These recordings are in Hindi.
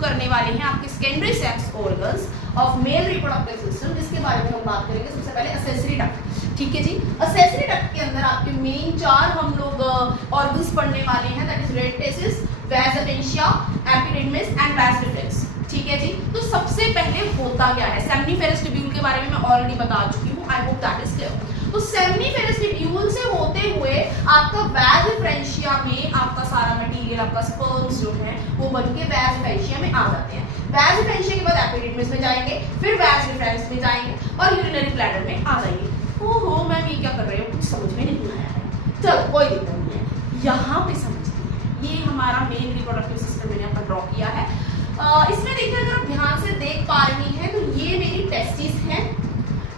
करने वाले हैं आपके secondary sex organs of male reproductive system, जिसके बारे में हम बात करेंगे। सबसे पहले असेसरी डक्ट, ठीक है जी। असेसरी डक्ट के अंदर आपके मेन 4 हम लोग ऑर्गन्स पढ़ने वाले हैं, दैट इज रेड टेसिस, वास एपेंशिया, एपिडिडमिस एंड वास डिफरेंस, ठीक है जी। तो सबसे पहले होता क्या है, सेमनीफेरस ट्यूब्यूल के बारे में मैं ऑलरेडी बता चुकी हूँ, I hope that is clear. तो सेमनीफेरस ट्यूब्यूल से होते हुए आपका वास डिफरेंशिया में आपका सारा मटेरियल, आपका स्पर्म्स जो है वो बनके वास डिफरेंशिया में आ जाते हैं। वास डिफरेंशिया के बाद एपिडिडमिस में जाएंगे, फिर वास डिफरेंस में जाएंगे और यूरिनरी ब्लैडर में आ जाएंगे। ओहो मैम ये क्या कर रहे हो, कुछ समझ में नहीं आया है। चलो कोई दिक्कत नहीं है, यहाँ पे समझिए। ये हमारा मेन रिप्रोडक्टिव सिस्टम मैंने आपका ड्रॉ किया है। इसमें देखिए अगर आप ध्यान से देख पा रही हैं तो ये मेरी टेस्टिस है,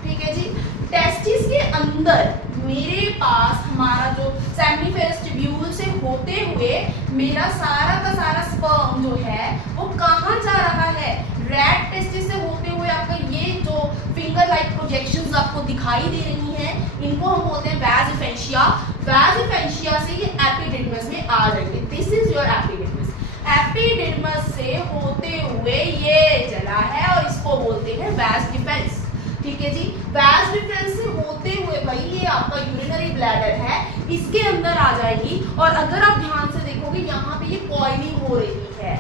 ठीक है जी। टेस्टिस के अंदर मेरे पास हमारा जो सेमनीफेरस ट्यूब्यूल से होते हुए मेरा सारा का सारा स्पर्म जो है वो कहाँ जा रहा है, रेड टेस्टिस से होते हुए आपका ये जो फिंगर लाइक प्रोजेक्शंस आपको दिखाई दे रही हैं, इनको हम बोलते हैं वास डिफरेंशिया। वास डिफरेंशिया से ये एपिडिडमिस में आ जाएंगे, this is your epididymis. Epididymis से होते हुए ये चला है और इसको बोलते हैं वास डिफरेंस, ठीक है जी। वास डिफरेंस से होते हुए भाई ये आपका यूरिनरी ब्लैडर है, इसके अंदर आ जाएगी। और अगर आप ध्यान से देखोगे यहाँ पे ये कॉइलिंग हो रही है,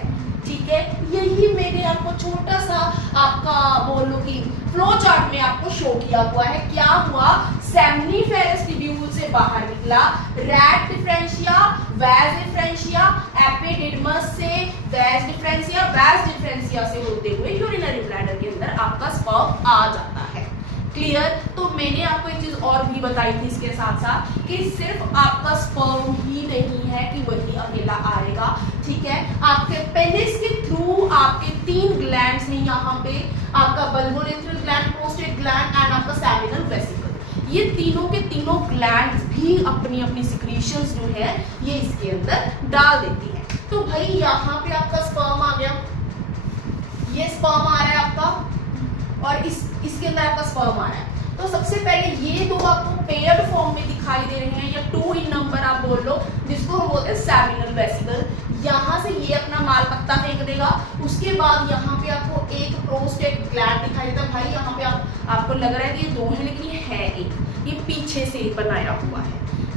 ठीक है। यही मैंने आपको छोटा सा आपका बोलो कि फ्लो चार्ट में आपको शो किया हुआ है। क्या हुआ, सेमनीफेरस ट्यूब्यूल से बाहर निकला, रेड डिफरेंशिया, वास डिफरेंशिया, एपिडिडमिस से वास डिफरेंशिया, वास डिफरेंशिया से होते हुए यूरिनरी ब्लैडर के अंदर आपका स्पर्म आ जाता है। क्लियर। तो मैंने आपको एक चीज और भी बताई थी इसके साथ साथ कि सिर्फ आपका स्पर्म ही नहीं है कि वही अकेला आएगा, ठीक है। आपके पेनिस के थ्रू आपके 3 ग्लैंड्स हैं यहाँ पे, आपका बल्बोरेथ्रल ग्लैंड, प्रोस्टेट ग्लैंड एंड आपका सेमिनल वेसिकल। ये तीनों के तीनों ग्लैंड्स भी अपनी अपनी सिक्रीशंस जो है ये इसके अंदर डाल देती है। तो भाई यहाँ पे आपका स्पर्म आ गया, ये स्पर्म आ रहा है आपका और इसके अंदर आपका स्पर्म आ रहा है। तो सबसे पहले ये दो आपको पेयर्ड फॉर्म में दिखाई दे रहे हैं या 2 इन नंबर आप बोल लो, जिसको हम बोलते हैं सेमिनल वेसिकल। यहाँ से ये अपना माल पत्ता फेंक देगा, उसके बाद यहाँ पे आपको एक प्रोस्टेट ग्लैंड दिखाई देता है। भाई यहाँ पे आपको लग रहा है कि ये 2 है लेकिन ये है एक, ये पीछे से बनाया हुआ है,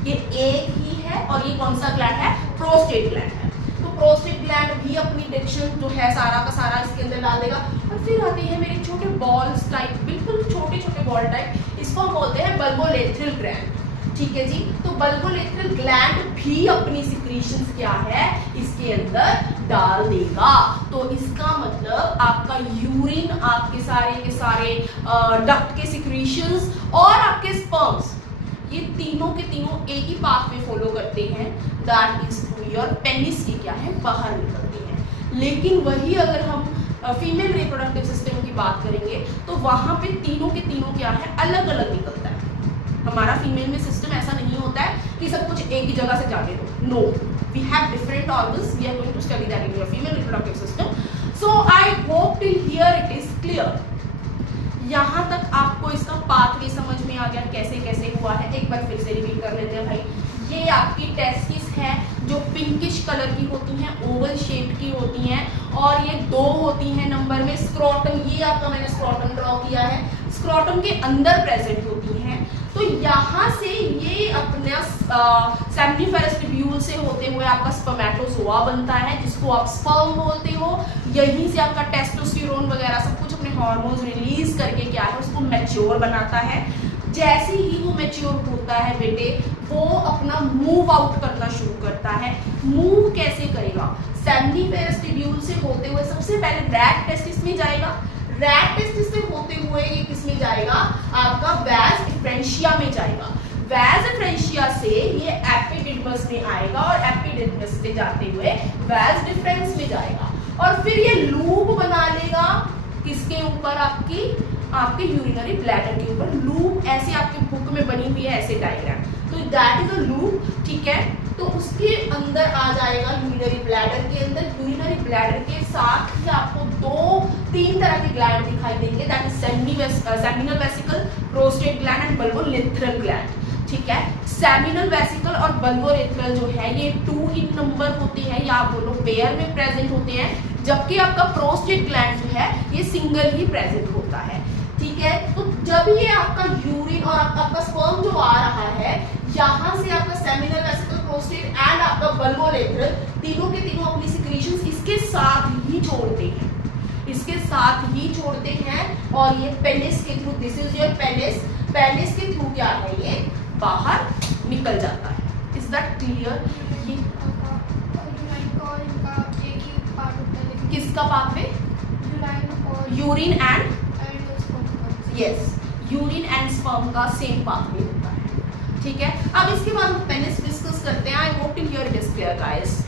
ये एक ही है। और ये कौन सा ग्लैंड है, प्रोस्टेट ग्लैंड है। तो प्रोस्टेट ग्लैंड भी अपनी डिक्शन जो है सारा का सारा इसके अंदर डाल देगा। और फिर आते हैं मेरे छोटे बॉल्स टाइप, बिल्कुल छोटे छोटे बॉल टाइप, इसको हम बोलते हैं बल्बोलेथ्रल ग्लैंड, ठीक है जी। तो बल्बोलेथ्रल ग्लैंड भी अपनी सिक्रीशंस क्या है इसके अंदर डाल देगा। तो इसका मतलब आपका यूरिन, आपके सारे के सारे डक्ट के सिक्रीशंस और आपके स्पर्म्स, ये तीनों के तीनों एक ही पाथ में फॉलो करते हैं, that is through your penis के क्या है बाहर निकलते हैं। लेकिन वही अगर हम फीमेल रिप्रोडक्टिव सिस्टम की बात करेंगे तो वहां पे तीनों के तीनों क्या है अलग अलग निकलता है। हमारा फीमेल में सिस्टम ऐसा नहीं होता है कि सब कुछ एक ही जगह से जाके हो, no, we have different organs, we are going to study that in your female reproductive system. So I hope till here it is clear. यहाँ तक आपको इसका पाथवे समझ में आ गया कैसे कैसे हुआ है। एक बार फिर से रिपीट कर लेते हैं भाई। ये आपकी टेस्टिस है जो पिंकिश कलर की होती हैं, ओवल शेप की होती हैं, और ये 2 होती हैं नंबर में। स्क्रोटम, ये आपका मैंने स्क्रोटम ड्रॉ किया है, स्क्रोटम के अंदर प्रेजेंट होती हैं। तो यहाँ से ये अपना सेमनीफेरस ट्यूब्यूल से होते हुए आपका स्पर्मेटोजोआ बनता है, जिसको आप स्पर्म बोलते हो। यहीं से आपका टेस्टोस्टेरोन वगैरह सब कुछ अपने हार्मोन्स रिलीज करके क्या है उसको मैच्योर बनाता है। जैसे ही वो मैच्योर होता है बेटे, वो अपना मूव आउट करना शुरू करता है। मूव कैसे करेगा, सेमनीफेरस ट्यूब्यूल से होते हुए सबसे पहले रैट टेस्टिस में जाएगा, रैट टेस्टिस से होते हुए ये किस में जाएगा, आपका वास डिफरेंशिया में जाएगा। वास डिफरेंशिया से ये एपिडिडमिस में आएगा और एपिडिडमिस से जाते हुए वास डिफरेंस में जाएगा। और फिर ये लूप बना लेगा किसके ऊपर, आपके यूरिनरी ब्लैडर के ऊपर। लूप ऐसे आपके बुक में बनी हुई है ऐसे डायग्राम, तो दैट इज अ लूप, ठीक है। तो उसके अंदर आ जाएगा यूरिनरी ब्लैडर के अंदर। यूरिनरी ब्लैडर के साथ ही आपको 2-3 तरह के ग्लैंड दिखाई देंगे, that is seminal vesicle, prostate gland and bulbourethral gland, ठीक है। सेमिनल वेसिकल और बल्बोरेथ्रल जो है ये 2 इन नंबर होते हैं, या आप बोलो पेयर में प्रेजेंट होते हैं। जबकि आपका प्रोस्टेट ग्लैंड जो है ये सिंगल ही प्रेजेंट होता है। ठीक है, तो जब ये आपका यूरिन और आपका स्पर्म जो आ रहा है, यहाँ से आपका सेमिनल वेसिकल, प्रोस्टेट एंड आपका बल्बोलेटरल तीनों के तीनों अपनी सिक्रीशंस इसके साथ ही छोड़ते हैं, इसके साथ ही छोड़ते हैं और ये पेनिस के through, this is your penis, penis के थ्रू क्या है ये बाहर निकल जाता है। Is that clear? ये किसका pathway? Urine and yes, urine and sperm का सेम पाथवे होता है। ठीक है, अब इसके बाद हम पेनिस डिस्कस करते हैं। I hope to here it is clear guys.